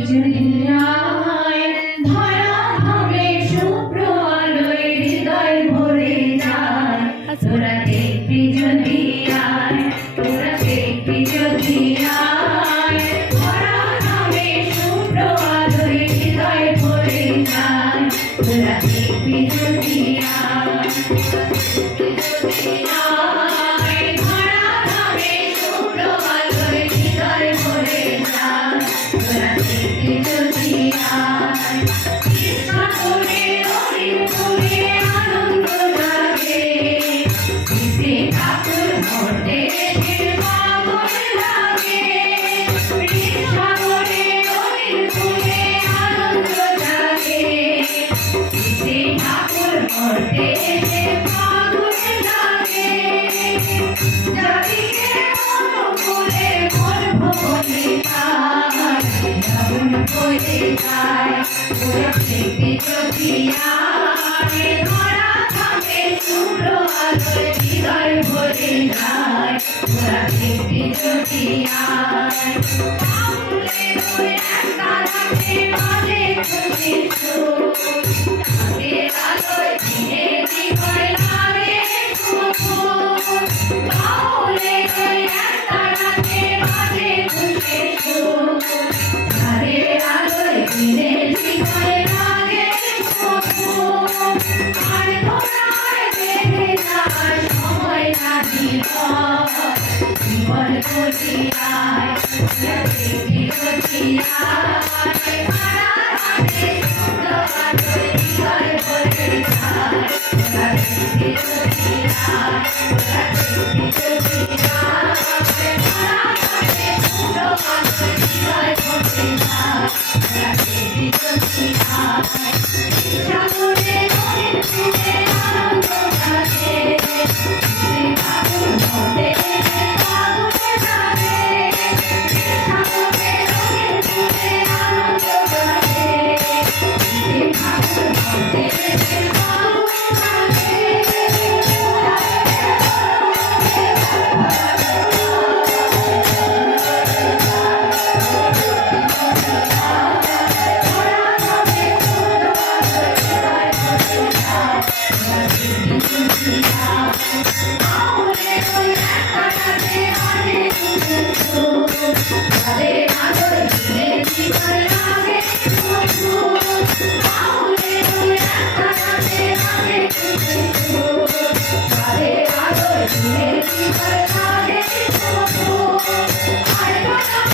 দুনিয়ায় ধরা হবে শুভ্র আলোয় হৃদয় ভরে যায় তোরা দেখবি যদি আয় তোরা দেখবি যদি আয় ধরা হবে শুভ্র আলোয় হৃদয় ভরে যায় তোরা দেখবি যদি আয় ধরা হবে শুভ্র আলোয় হৃদয় ভরে যায় তোরা দেখবি যদি আয় সাগরে অরিন করে আনন্দ জাগে দিতে ঠাকুর ঘটে পাগল লাগে সাগরে অরিন করে আনন্দ জাগে দিতে ঠাকুর ঘটে পাগল লাগে জাতিকে মনোকুলে গর্ভ বলে তাই যেমন করে যায় ওরা থেকে যদি আয় ধরা থাকে শুভ্র আলোয় হৃদয় ভরে যায় ওরা থেকে যদি আয় তাহলে তুই একটা রাতে বাজে খুশি তাদের আলোয় দিনে হৃদয় লাগে তাহলে তুই একটা রাতে বাজে খুশি তাদের আলোয় দিনে হৃদয় লাগে আর তোরায় বেঁধে যায় সময় না জীবন করিয়ায় দেখবি করিয়ায় ভাড়া রাতে সুন্দর আলোয় হৃদয় ভরে যায় দেখবি করিয়ায় দেখবি করিয়ায় ভাড়া রাতে সুন্দর আলোয় হৃদয় ভরে যায়